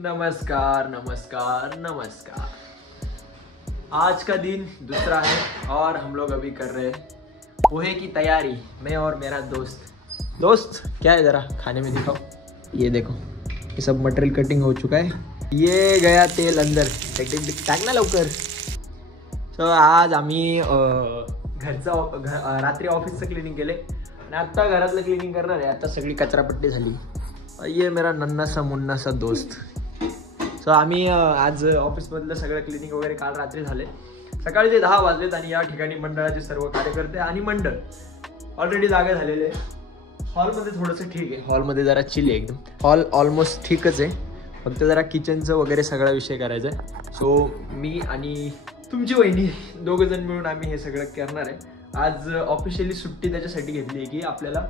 नमस्कार नमस्कार नमस्कार। आज का दिन दूसरा है और हम लोग अभी कर रहे हैं पोहे की तैयारी। मैं और मेरा दोस्त क्या है जरा खाने में दिखाओ। ये देखो, ये सब मटेरियल कटिंग हो चुका है। ये गया तेल अंदर, टाक ना लवकर। तो आज आम्ही रात्री ऑफिसचं क्लिनिंग केले आणि आत्ता घरातलं क्लिनिंग करणार आहे। आता सगळी कचरापट्टी झाली। ये मेरा नन्नासा मुन्नासा दोस्त। सो आम्ही आज ऑफिसमधलं सगळं क्लिनिंग वगैरे काल रात्री झाले। सकाळचे 10 वाजलेत आणि या ठिकाणी मंडळाचे सर्व कार्यकर्ते आणि मंडळ ऑलरेडी जागे झालेले आहे। हॉलमध्ये थोडंसं ठीक आहे, हॉलमध्ये जरा चिल आहे एकदम। हॉल ऑलमोस्ट ठीकच आहे, फक्त जरा किचनचं वगैरे सगळा विषय करायचा आहे। सो मी आणि तुमची वहिनी दोघं जण मिळून आम्ही हे सगळं करणार आहे। आज ऑफिशियली सुट्टी त्याच्यासाठी घेतली आहे की आपल्याला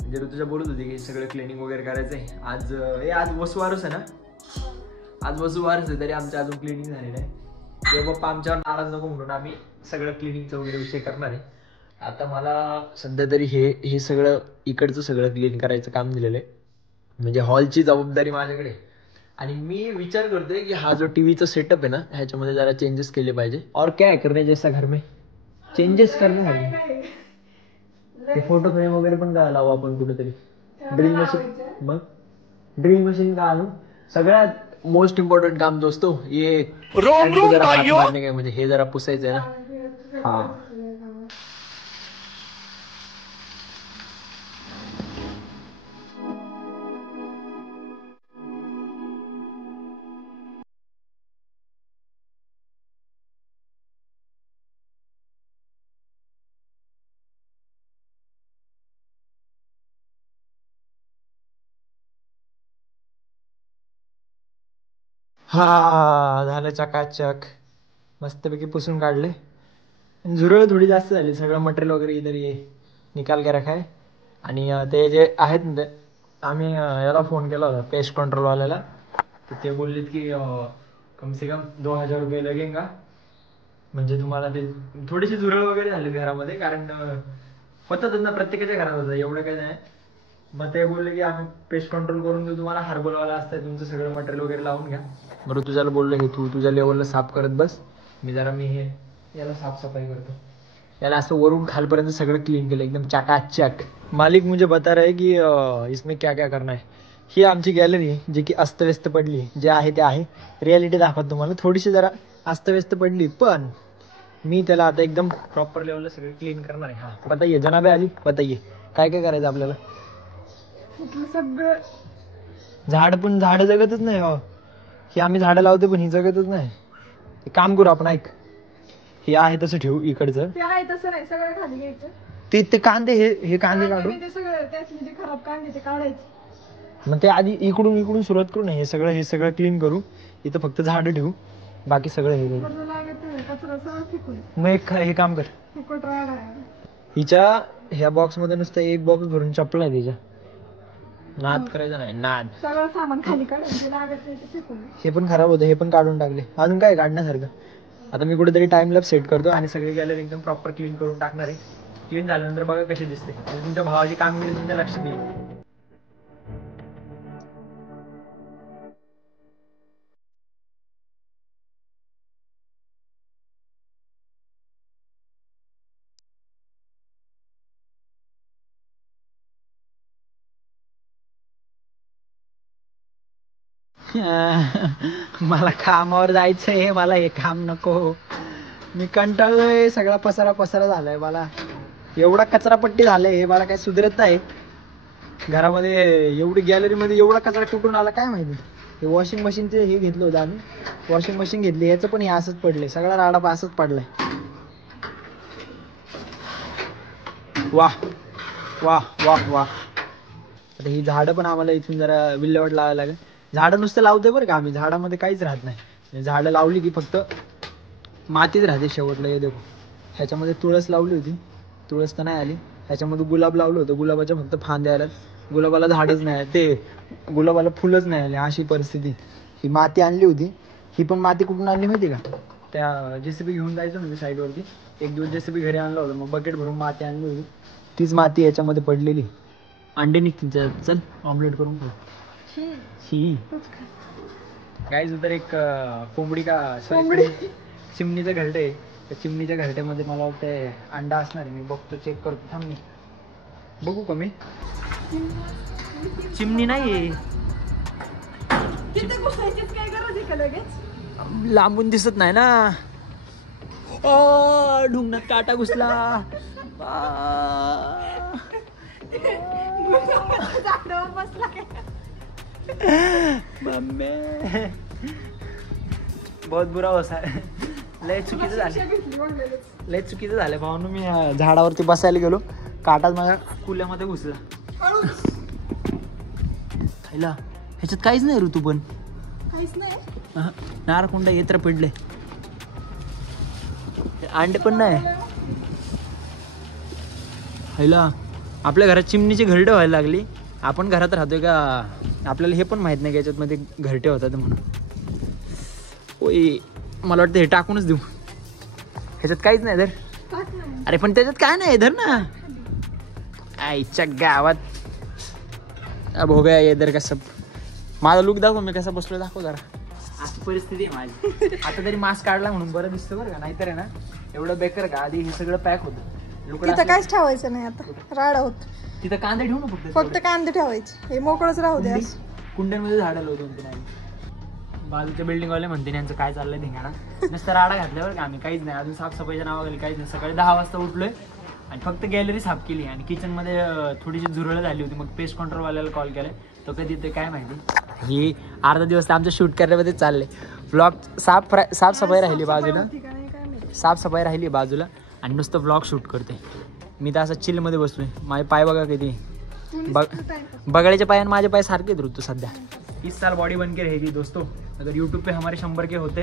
म्हणजे ऋतुजा बोलत होती की सगळं क्लिनिंग वगैरे करायचं आहे। आज वसुवारच आहे ना, आज वसुवारच आहे तरी आमचं अजून क्लिनिंग झालेलं आहे। ते पप्पा आमच्यावर नाराज नको म्हणून आम्ही सगळं क्लिनिंगचं वगैरे विषय करणार आहे। आता मला सध्या तरी हे सगळं इकडचं सगळं क्लीन करायचं काम दिलेलं आहे, म्हणजे हॉलची जबाबदारी माझ्याकडे। आणि मी विचार करतोय की हा जो टीव्हीचा सेटअप आहे ना, ह्याच्यामध्ये जरा चेंजेस केले पाहिजे। और क्या है करने जैसा घर में चेंजेस करणे आहे। ते फोटो फ्रेम वगैरे पण काय लावू आपण कुठेतरी। ड्रिल मशीन, मग ड्रिल मशीन का आणू। सगळ्यात मोस्ट इम्पॉर्टंट काम दोस्तों ये मारने का, म्हणजे हे जरा पुसायचं आहे ना। हा हा झालं चकाचक, मस्तपैकी पुसून काढले। झुरळ थोडी जास्त झाली, सगळं मटेरियल वगैरे इधर ये निकाल के रखा है। आणि ते जे आहेत ना, ते आम्ही याला फोन केला होता पेस्ट कंट्रोल वाल्याला, तर ते बोललेत की कम से कम 2000 रुपये लगेगा। म्हणजे तुम्हाला ते थोडीशी झुरळ वगैरे झाली घरामध्ये, कारण होतातच ना, प्रत्येकाच्या घरात होतं, एवढं काही नाही। मग ते बोलले की आम्ही पेस्ट कंट्रोल करून देऊ तुम्हाला, हार्बलवाला असतं, तुमचं सगळं मटेरियल वगैरे लावून घ्या। बरं तुझ्याला बोललो हे तू तुझ्या लेवलला साफ करत बस, मी हे याला साफसफाई करतो। याला असं वरून खालपर्यंत सगळं क्लीन केलं एकदम चकाचक। मालिक मुझे बता रहा है कि इसमें क्या क्या करना है। ही आमची गॅलरी जी की अस्तव्यस्त पडली, जे आहे ते आहे, रियालिटी दाखवत तुम्हाला। थोडीशी जरा अस्तव्यस्त पडली, पण मी त्याला आता एकदम प्रॉपर लेवलला सगळं क्लीन करणार आहे। हा बताइए जनाबे आली, बताइए काय काय करायचं आपल्याला। सगळं झाड जगतच नाही हो, ही आम्ही झाडं लावतो पण ही जगतच नाही। काम करू आपण, ऐक हे आहे तसं ठेवू, इकडचं ते आहे तसं नाही, सगळं खाली घ्यायचं। ते कांदे हे कांदे काढू, ते सगळं त्यातले जे खराब कांदे ते काढायचे। मग ते आधी इकडून सुरुवात करू ना। हे सगळं क्लीन करू, इथं फक्त झाडं ठेवू, बाकी सगळं हे कचरा सगळं फेकून। मग हे काम कर, फुकट राडा आहे। हिच्या ह्या बॉक्स मध्ये नुसतं एक बॉक्स भरून चपला आहे तिच्या। नाद करायचा नाही, नाद। सगळं सामान खाली काढून लागत नाही ते फेकून। हे पण खराब होतं, हे पण काढून टाकले। अजून काय काढण्यासारखं। आता मी कुठेतरी टाइम लॅब सेट करतो आणि सगळी गॅलरी एकदम प्रॉपर क्लीन करून टाकणार आहे। क्लीन झाल्यानंतर बघा कशी दिसते, म्हणजे तुमच्या भावाची कामगिरी तुमच्या लक्षात येईल। मला कामावर जायचंय, मला हे काम नको। मी कंटाळलोय, सगळा पसारा झालाय मला। एवढा कचरापट्टी झालाय, हे मला काय सुधरत नाही। घरामध्ये एवढी गॅलरीमध्ये एवढा कचरा कुठून आला काय माहिती। हे वॉशिंग मशीनचे हे घेतलं होतं आम्ही, वॉशिंग मशीन घेतली, याचं पण हे असंच पडलंय, सगळा राडा असंच पडलाय। वाह वाह वाह वाह। आता ही झाडं पण आम्हाला इथून जरा विल्हेवाट लावायला लागेल। झाडं नुसतं लावतोय बरं का आम्ही, झाडामध्ये काहीच राहत नाही। झाडं लावली की फक्त मातीच राहते शेवटला। हे देखो, ह्याच्यामध्ये तुळस लावली होती, तुळस तर नाही आली। ह्याच्यामध्ये गुलाब लावलं होतं, गुलाबाच्या फक्त फांद्या आल्यात, गुलाबाला झाडच नाही, ते गुलाबाला फुलच नाही आले, अशी परिस्थिती। ही माती आणली होती, ही पण माती कुठून आणली माहिती का, त्या जेसीबी घेऊन जायचं म्हणजे साईडवरती, एक दिवस जेसीबी घरी आणलं होतं, मग बकेट भरून माती आणली होती, तीच माती याच्यामध्ये पडलेली। अंडे निघतील, चल ऑमलेट करून खाऊ। गाइस उधर एक कोंबडी का कोंबडी. चिमणीचं घरटं आहे. त्या चिमणीच्या घरट्यामध्ये मला वाटतं अंडा असणार आहे. मी बघतो, चेक करतो. थांब मी बघू का मी. चिमणी नाही, तिथे घुसायचीच काय गरज आहे का लगेच? लांबून दिसत नाही ना. ढुंगणात काटा घुसला. झाडावर बसला काय? मम्मी बहुत बुरा होसा. लय चुकीचं झालं, घेतली म्हणलेलंच. लय चुकीचं झालं भावनो. मी झाडावरती बसायला गेलो, काटाच माझ्या कुल्यामध्ये घुसला. खायला ह्याच्यात काहीच नाही ऋतू, पण काहीच नाही. नारकुंडा येत्र पडले, अंडे पण नाही. खायला आपल्या घरात चिमणीची घरटे व्हायला लागली. आपण घरात राहतोय का आपल्याला हे पण माहित नाही की याच्यात मध्ये घरटे होतात म्हणून. ओय मला वाटतं हे टाकूनच देऊ. ह्याच्यात काहीच नाही धर. टाक नाही. अरे पण त्याच्यात काय नाही, धर ना. आईच्या गावात अब हो गया इधर का सब. माझा लुक दाखव, मी कसा बसलो दाखव जरा. अशी परिस्थिती आहे माझी. आता तरी मास्क काढला म्हणून बरं दिसतं बरं का, नाहीतर आहे ना एवढं बेकार का. आधी हे सगळं पॅक होतं. तिथं काहीच ठेवायचं नाही आता, राडा होत. तिथं कांदे ठेवू ना फक्त कांदे ठेवायचे, हे मोकळच राहू दे. कुंड्यांमध्ये झाडं लावतो नाही. बाजूच्या बिल्डिंग वाले म्हणते यांचं काय चाललंय धिंगाणा. नुसतं राडा घातल्यावर का आम्ही काहीच नाही. अजून साफसफाईच्या नावाखाली काहीच नाही. सकाळी 10 वाजता उठलोय आणि फक्त गॅलरी साफ केली आणि किचनमध्ये थोडीशी झुरळं झाली होती. मग पेस्ट कंट्रोलवाल्याला कॉल केलाय, तो कधी येतोय काय माहिती. ही अर्धा दिवस आमचं शूट करण्यामध्ये चाललंय. व्लॉग साफसफाई राहिली बाजूला, साफसफाई राहिली बाजूला आणि नुसतं व्लॉग शूट करते मी. तर असं चिलमध्ये बसलोय. माझे पाय बघा किती बगड़े पाए माझे पाए सारखे ऋतु सध्या. इस साल बॉडी बन के रहेगी दोस्तों. अगर यूट्यूब पे हमारे 100K होते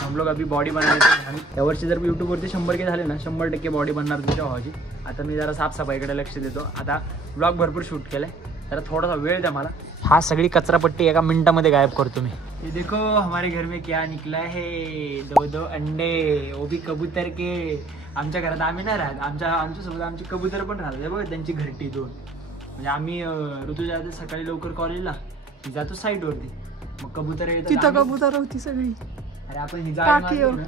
हम लोग अभी बॉडी बनायचे. आणि यावर्षी जर यूट्यूबवरती 100K झाले ना, 100% बॉडी बनणार तुझ्या भावाची. आता मी जरा साफसफाईकडे लक्ष देतो. आता ब्लॉग भरपूर शूट केलाय, जरा थोडासा वेळ द्या मला. हा सगळी कचरापट्टी एका मिनिटामध्ये गायब करतो मी. ये देखो हमारे घर में क्या निकला है, 2 अंडे, वो भी कबूतर के. आमच्या घरात आम्ही नाही राहत, आमच्यासोबत आमची कबूतर पण राहतात बघा, त्यांची घरटी 2. म्हणजे आम्ही ऋतू जाते सकाळी लवकर कॉलेजला, जातो साईडवरती. मग कबूतर येतात. तिथं कबूतर होती सगळी. अरे आपण ही जाळी मारतो ना,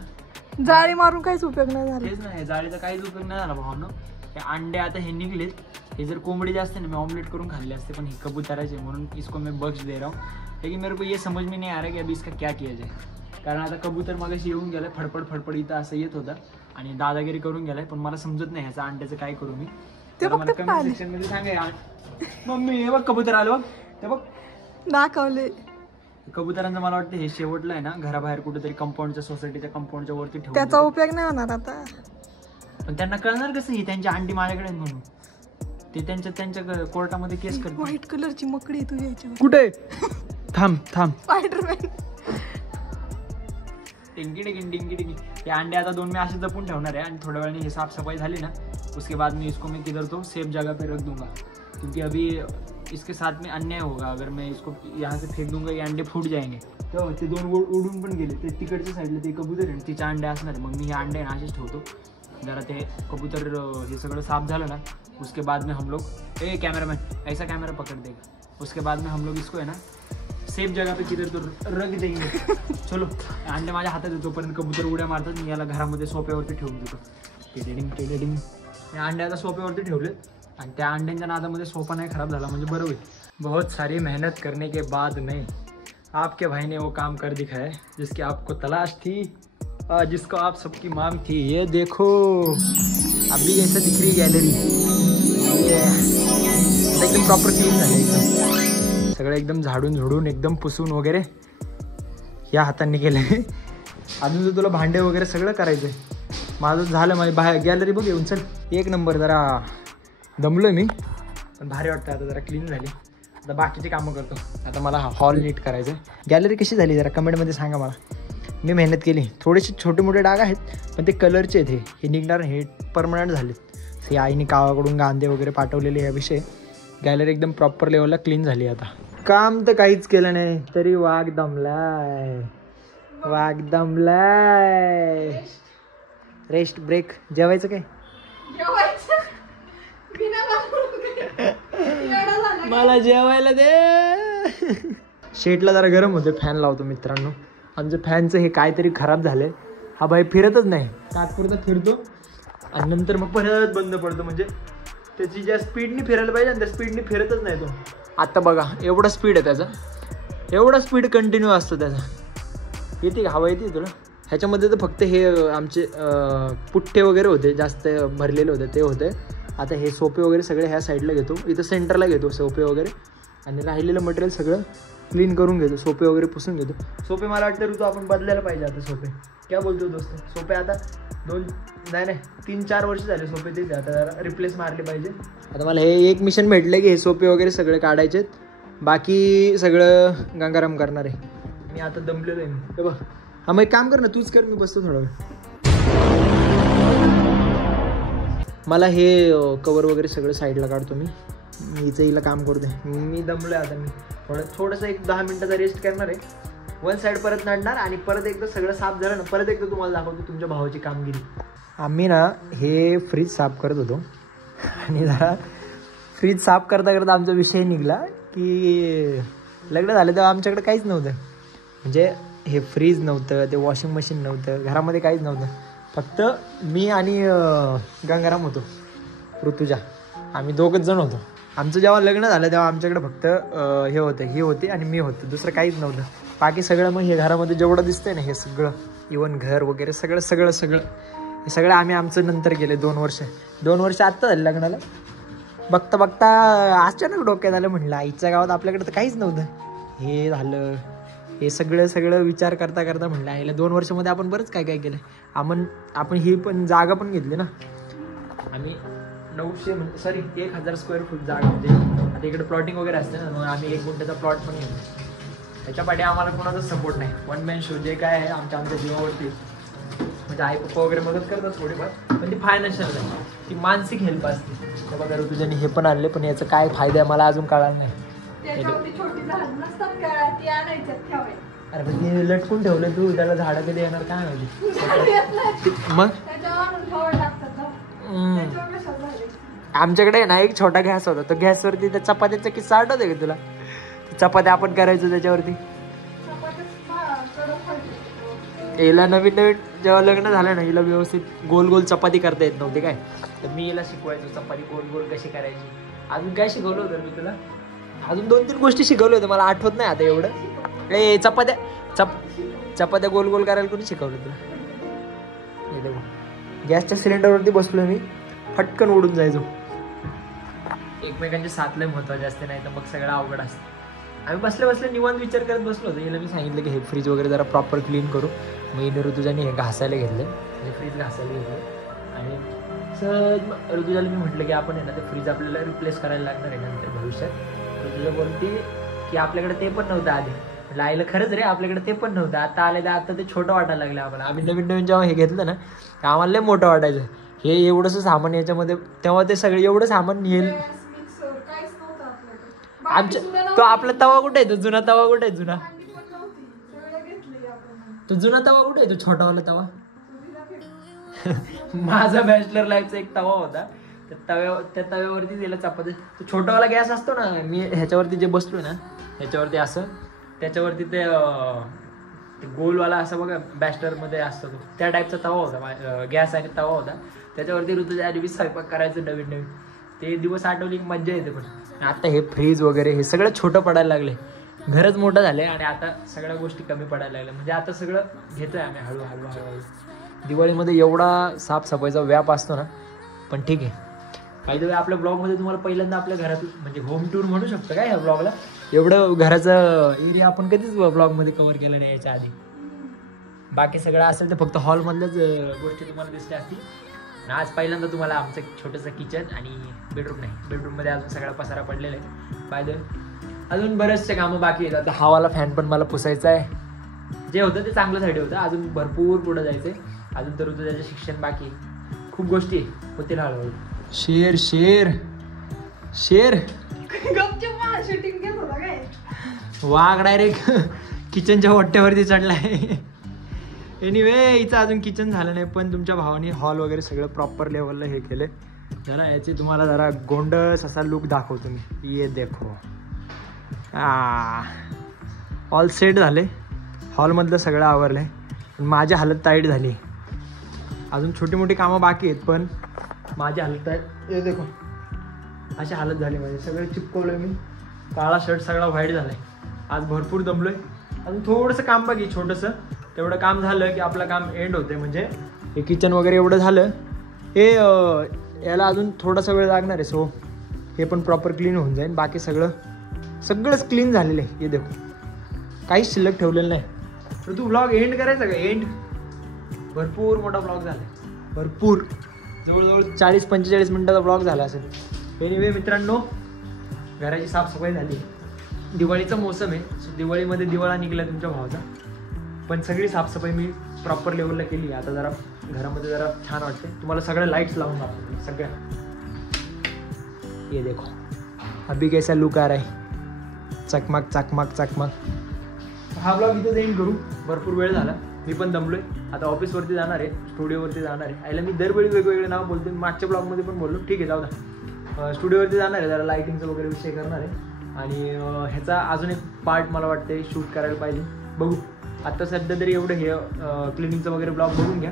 जाळी मारून काहीच उपयोग नाही झाला. तेच नाही, जाळीचा काहीच उपयोग नाही झाला भावनो. हे अंडे आता हे निघलेत. हे जर कोंबडी जास्त ना, मी ऑमलेट करून खाल्ले असते, पण हे कबूतराचे म्हणून इसको मैं बख्श दे रहा हूँ. लेकिन मेरे को ये समझ में नहीं आ रहा कि अभी इसका क्या किया जाए. कारण आता कबूतर मगाशी येऊन गेलाय, फडफड इथं असं येत होता आणि दादागिरी करून गेलाय. पण मला समजत नाही ह्याचा अंड्याचं काय करू मी. मला कमेंट सेक्शन मध्ये सांगा. मम्मी हे बघ कबूतर आलं बघ, ते बघ दाखवले. कबुतरांचं मला वाटतं हे शेवटलं आहे ना, घराबाहेर कुठेतरी कंपाऊंडच्या सोसायटीच्या कंपाऊंडच्या वरती ठेवून. त्याचा उपयोग नाही होणार आता. पण त्यांना कळणार कसं ही त्यांची अंडी माझ्याकडे म्हणून. ते त्यांच्या कोर्टामध्ये केस करते. व्हाईट कलरची मकडी तुझ्या याच्यावर कुठे. थांब स्पायडरमॅन. डिंगी. हे अंडे आता 2 मी असे जपून ठेवणार आहे आणि थोड्या वेळाने हे साफसफाई झाली ना, उसके बाद में इसको मैं किधर तो सेफ जगह पे रख दूंगा. क्योंकि अभी इसके साथ में अन्याय होगा. अगर मैं इसको यहाँ से फेंक दूंगा ये अंडे फूट जाएंगे. तो ते 2 उडून पण गेले. ते तिकडच्या साईडला ते कबूतर आहे, तिचे अंडे असणार. मग मी हे अंडे असेच ठेवतो. जरा ते कबूतर हे सगळं साफ झालं ना, उसके बाद में हम लोग कैमरामैन ऐसा कैमरा पकड़ देगा. उसके बाद में हम लोग इसको है ना सेफ जगह पे किधर तो रख देंगे. चलो अंडे माझ्या हातात येतो तोपर्यंत कबूतर उड्या मारतात. मी याला घरामध्ये सोप्यावरती ठेवून देतो. टेडिंग. हे अंडे आता सोप्यावरती ठेवलेत आणि त्या अंड्यांच्या नादामध्ये सोपा नाही खराब झाला म्हणजे बरं होईल. बहुत सारी मेहनत करने के बाद में आपके भाई ने वो काम कर दिखाया जिसकी आपको तलाश थी, जिसको आप सबकी मांग थी. ये देखो अभी ऐसा दिख रही गॅलरी. एकदम प्रॉपर क्लीन झालं, एकदम सगळं एकदम झाडून झुडून एकदम पुसून वगैरे या हातांनी केलं. अजून जर तुला भांडे वगैरे सगळं करायचं माझं झालं. माझी बाहेर गॅलरी बघ येऊन चल. एक नंबर. जरा दमलोय मी पण भारी वाटतं. आता जरा क्लीन झाली. आता बाकीची कामं करतो. आता मला हॉल नीट करायचं आहे. गॅलरी कशी झाली जरा कमेंटमध्ये सांगा मला. मी मेहनत केली. थोडेसे छोटे मोठे डाग आहेत पण ते कलरचे आहेत. हे निघणार, हे परमनंट झालेत. हे आईने गावाकडून गांधे वगैरे पाठवलेले या विषय. गॅलरी एकदम प्रॉपर लेवलला क्लीन झाली. आता काम तर काहीच केलं नाही तरी वाघ दमलाय. Rest break. जेवायचं काय. मला जेवायला दे. शेटला जरा गरम होते, फॅन लावतो मित्रांनो. आमचं फॅनचं हे काहीतरी खराब झालंय. हा बाई फिरतच नाही, तात्पुरता फिरतो आणि नंतर मग परत बंद पडतो. म्हणजे त्याची ज्या स्पीडनी फिरायला पाहिजे ना त्या स्पीडनी फिरतच नाही तो. आता बघा एवढा स्पीड आहे त्याचा, एवढा स्पीड कंटिन्यू असतो त्याचा. येते का हवा येते तुला? ह्याच्यामध्ये तर फक्त हे आमचे पुठ्ठे वगैरे होते जास्त भरलेले होते ते होते. आता हे सोपे वगैरे सगळे ह्या साईडला घेतो, इथं सेंटरला घेतो सोपे वगैरे आणि राहिलेलं मटेरियल सगळं क्लीन करून घेतो, सोपे वगैरे पुसून घेतो. सोपे मला वाटतं ऋतू आपण बदलायला पाहिजे आता सोपे. क्या बोलतो दोस्त? सोपे आता 3-4 वर्ष झाले सोपे तेच, आता जरा रिप्लेस मारले पाहिजे. आता मला हे एक मिशन भेटलं की हे सोपे वगैरे सगळे काढायचे, बाकी सगळं गंगाराम करणार आहे. मी आता दमलेलो आहे मी. बघ हा मग एक काम कर ना, तूच कर, मी बसतो थोडा वेळ. मला हे कवर वगैरे सगळं साईडला काढतो मी. हिचं हिला काम करू दे, मी दमलो आहे आता. मी थोडंसं एक 10 मिनटाचा रेस्ट करणार आहे. वन साईड परत नाडणार आणि परत एकदा सगळं साफ झालं ना परत एकदा तुम्हाला दाखवतो तुमच्या भावाची कामगिरी. आम्ही ना हे फ्रीज साफ करत होतो आणि जरा फ्रीज साफ करता करता आमचा विषय निघाला की लग्न झालं तेव्हा आमच्याकडे काहीच नव्हतं. म्हणजे हे फ्रीज नव्हतं, ते वॉशिंग मशीन नव्हतं, घरामध्ये काहीच नव्हतं. फक्त मी आणि गंगाराम होतो, ऋतुजा, आम्ही दोघंच जण होतो. आमचं जेव्हा लग्न झालं तेव्हा आमच्याकडे फक्त हे होतं, ही होती आणि मी होतो, दुसरं काहीच नव्हतं. बाकी सगळं मग हे घरामध्ये जेवढं दिसतंय ना हे सगळं, इवन घर वगैरे सगळं हे सगळं आम्ही आमचं नंतर गेले 2 वर्ष आत्ता झाले लग्नाला. बघता बघता अचानक डोक्यात आलं, म्हटलं आईच्या गावात आपल्याकडे तर काहीच नव्हतं, हे झालं. हे सगळं विचार करता करता म्हटलं आईला 2 वर्षामध्ये आपण बरंच काय केलं. आपण ही पण जागा पण घेतली ना आम्ही. 1000 स्क्वेअर फूट जागा. म्हणजे आता इकडे प्लॉटिंग वगैरे असते ना, मग आम्ही 1 गुंठ्याचा प्लॉट पण घेतो. त्याच्यापाठी आम्हाला कोणाचा सपोर्ट नाही, वन मॅन शो जे काय आहे आमच्या जीवावरती. म्हणजे आई पप्पा वगैरे मदत करतात थोडीफार, पण ती फायनान्शियल नाही, ती मानसिक हेल्प असते. त्या बघा ऋतुजाने हे पण आणले, पण याचा काय फायदा आहे मला अजून कळाला नाही. अरे पण ते लटकून ठेवलं तू, त्याला झाडं कधी येणार काय माहिती. मग आमच्याकडे ना एक छोटा गॅस होता, तो गॅसवरती त्या चपात्याचा किस्सा आठवतोय का तुला? चपात्या आपण करायचो त्याच्यावरती. हिला नवीन जेव्हा लग्न झालं ना, हिला व्यवस्थित गोल चपाती करता येत नव्हती काय, तर मी हिला शिकवायचो चपाती गोल कशी करायची. अजून काय शिकवलं होतं मी तुला? अजून 2-3 गोष्टी शिकवल्या होत्या, मला आठवत नाही आता एवढं. चपात्या गोल करायला कोणी शिकवलं तुला? हे देखो गॅसच्या सिलेंडरवरती बसलो मी, फटकन उडून जायचो. एकमेकांचे साथ लय महत्वाचे असते, नाही तर मग सगळं अवघड असतं. आम्ही बसले निवांत विचार करत बसलो होतो. याला मी सांगितलं की हे फ्रीज वगैरे जरा प्रॉपर क्लीन करू. मग हिने ऋतुजाने हे घासायला घेतलं, म्हणजे फ्रीज घासायला घेतलं. आणि सहज ऋतुजाला मी म्हटलं की आपण आहे ना ते फ्रीज आपल्याला रिप्लेस करायला लागणार आहे नंतर भविष्यात. ऋतुजा बोलते की आपल्याकडे ते पण नव्हतं आधी. म्हटलं आईला खरंच रे आपल्याकडे ते पण नव्हतं, आता आलेलं आता ते छोटं वाटायला लागलं आम्हाला. आम्ही नवीन जेव्हा हे घेतलं ना ते आम्हाला लय मोठं वाटायचं. हे एवढंसं सामान याच्यामध्ये, तेव्हा ते सगळं एवढं सामान येईल. आमच्या तो आपला तवा कुठे आहे? तो जुना तवा कुठे आहे? तो जुना तवा कुठे आहे? तो छोटावाला तवा माझा बॅचलर लाईफचा एक तवा होता, त्या तव्यावरती दिला चपाती. तो छोटावाला गॅस असतो ना, मी ह्याच्यावरती जे बसलो ना ह्याच्यावरती असं, त्याच्यावरती ते गोलवाला असं बघा बॅचलरमध्ये असतो तो, त्या टाईपचा तवा होता गॅस आणि तवा होता. त्याच्यावरती ऋतुजा आधी स्वयंपाक करायचं नवीन. ते दिवस आठवली की मज्जा येते. पण आता हे फ्रीज वगैरे हे सगळं छोटं पडायला लागले, घरच मोठं झालंय आणि आता सगळ्या गोष्टी कमी पडायला लागल्या. म्हणजे आता सगळं घेतोय आम्ही हळूहळू. दिवाळीमध्ये एवढा साफसफाईचा व्याप असतो ना, पण ठीक आहे. काही वेळ आपल्या ब्लॉगमध्ये तुम्हाला पहिल्यांदा आपल्या घरातून म्हणजे होम टूर म्हणू शकतो काय ह्या ब्लॉगला. एवढं घराचं एरिया आपण कधीच ब्लॉगमध्ये कव्हर केलं नाही याच्या आधी. बाकी सगळं असेल तर फक्त हॉलमधल्याच गोष्टी तुम्हाला दिसल्या असतील. आज पहिल्यांदा तुम्हाला आमचं छोटंसं किचन आणि बेडरूममध्ये अजून सगळा पसारा पडलेला आहे. पाहिजे अजून बरेचसे कामं बाकी आहेत. आता हवाला फॅन पण मला पुसायचा आहे. जे होतं ते चांगल्यासाठी होतं, अजून भरपूर पुढं जायचं आहे. अजून तर त्याचं शिक्षण बाकी आहे, खूप गोष्टी होतील हळूहळू. शेर वाघ डायरेक्ट किचनच्या वट्ट्यावरती चढलाय. एनिवे हिचं अजून किचन झालं नाही, पण तुमच्या भावाने हॉल वगैरे सगळं प्रॉपर लेवलला हे केले. जरा याची तुम्हाला जरा गोंडस असा लुक दाखवतो मी. ये देखो ऑल सेट झाले, हॉलमधलं सगळं आवरलं आहे. पण माझी हालत टाईट झाली. अजून छोटी मोठी कामं बाकी आहेत, पण माझी हालत टाईट. हे देखो अशी हालत झाली माझी. सगळं चिपकवलं आहे मी. काळा शर्ट सगळा व्हाईट झाला आहे. आज भरपूर दमलो आहे. अजून थोडंसं काम बाकी छोटंसं. तेवढं काम झालं की आपलं काम एंड होते. म्हणजे हे किचन वगैरे एवढं झालं. हे याला अजून थोडासा वेळ लागणार आहे. सो हे पण प्रॉपर क्लीन होऊन जाईल. बाकी सगळंच क्लीन झालेलं आहे. हे देखो काहीच शिल्लक ठेवलेलं नाही. तर तू व्लॉग एंड करायचा का? एंड भरपूर मोठा व्लॉग झाला आहे. भरपूर जवळजवळ 40-45 मिनटाचा व्लॉग झाला असेल. एनिवे मित्रांनो, घराची साफसफाई झाली. दिवाळीचा मोसम आहे. सो दिवाळीमध्ये दिवाळा निघाला तुमच्या भावाचा. पण सगळी साफसफाई मी प्रॉपर लेवलला केली. आता जरा घरामध्ये जरा छान वाटते. तुम्हाला सगळ्या लाईट्स लावून दाखवतो सगळ्या. ये देखो अभी कैसा लुक आ रहा है. चकमक चकमक चकमक. हा ब्लॉग इथं एंड करू. भरपूर वेळ झाला. मी पण दमलोय. आता ऑफिसवरती जाणार आहे, स्टुडिओवरती जाणार आहे. आयला मी दरवेळी वेगवेगळे नाव बोलतो. मागच्या ब्लॉगमध्ये पण बोललो. ठीक आहे जाऊ द्या. स्टुडिओवरती जाणार आहे, जरा लाईटिंगचं वगैरे विषय करणार आहे. आणि ह्याचा अजून एक पार्ट मला वाटते शूट करायला पाहिजे. बघू. आत्ता सध्या तरी एवढं हे क्लिनिंगचं वगैरे ब्लॉग बघून घ्या.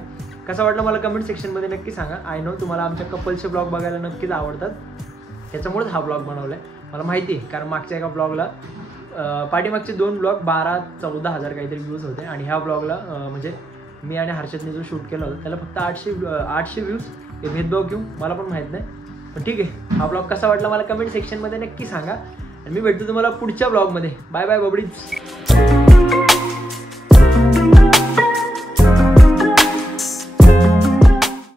कसा वाटलं मला कमेंट सेक्शनमध्ये नक्की सांगा. आय नो तुम्हाला आमच्या कपल्सचे ब्लॉग बघायला नक्कीच आवडतात. त्याच्यामुळेच हा ब्लॉग बनवला आहे. मला माहिती आहे, कारण मागच्या एका ब्लॉगला पाठीमागचे 2 ब्लॉग 12-14 हजार काहीतरी व्ह्यूज होते. आणि ह्या ब्लॉगला म्हणजे मी आणि हर्षदने जो शूट केला होता त्याला फक्त 800 व्ह्यूज. हे भेदभाव घेऊ मला पण माहीत नाही. पण ठीक आहे, हा ब्लॉग कसा वाटला मला कमेंट सेक्शनमध्ये नक्की सांगा. आणि मी भेटतो तुम्हाला पुढच्या ब्लॉगमध्ये. Bye bye बबडीज.